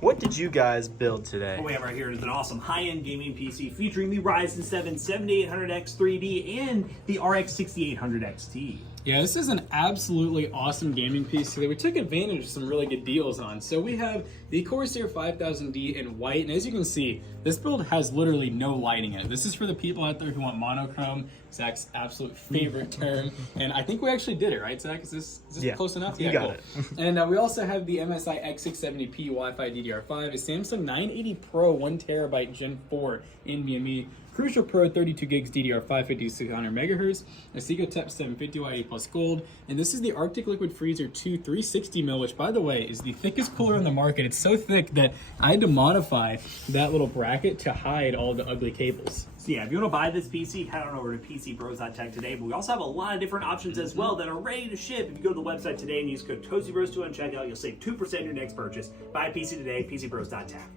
What did you guys build today? What we have right here is an awesome high-end gaming PC featuring the Ryzen 7 7800X 3D and the RX 6800 XT. Yeah, this is an absolutely awesome gaming PC that we took advantage of some really good deals on. So we have the Corsair 5000D in white, and as you can see, this build has literally no lighting in it. This is for the people out there who want monochrome, Zach's absolute favorite term, and I think we actually did it, right, Zach? Is this close enough? You got it. And we also have the MSI X670P Wi-Fi DDR5, a Samsung 980 Pro 1TB Gen 4 NVMe, Crucial Pro 32 gigs DDR5 5600 megahertz, a Seagate 750 watt A+ gold, and this is the Arctic Liquid Freezer 2 360mm, which by the way is the thickest cooler on the market. It's so thick that I had to modify that little bracket to hide all the ugly cables. So yeah, if you want to buy this PC, head on over to PCBros.tech today. But we also have a lot of different options as well that are ready to ship. If you go to the website today and use code ToastyBros2 on checkout, you'll save 2% on your next purchase. Buy a PC today, PCBros.tech.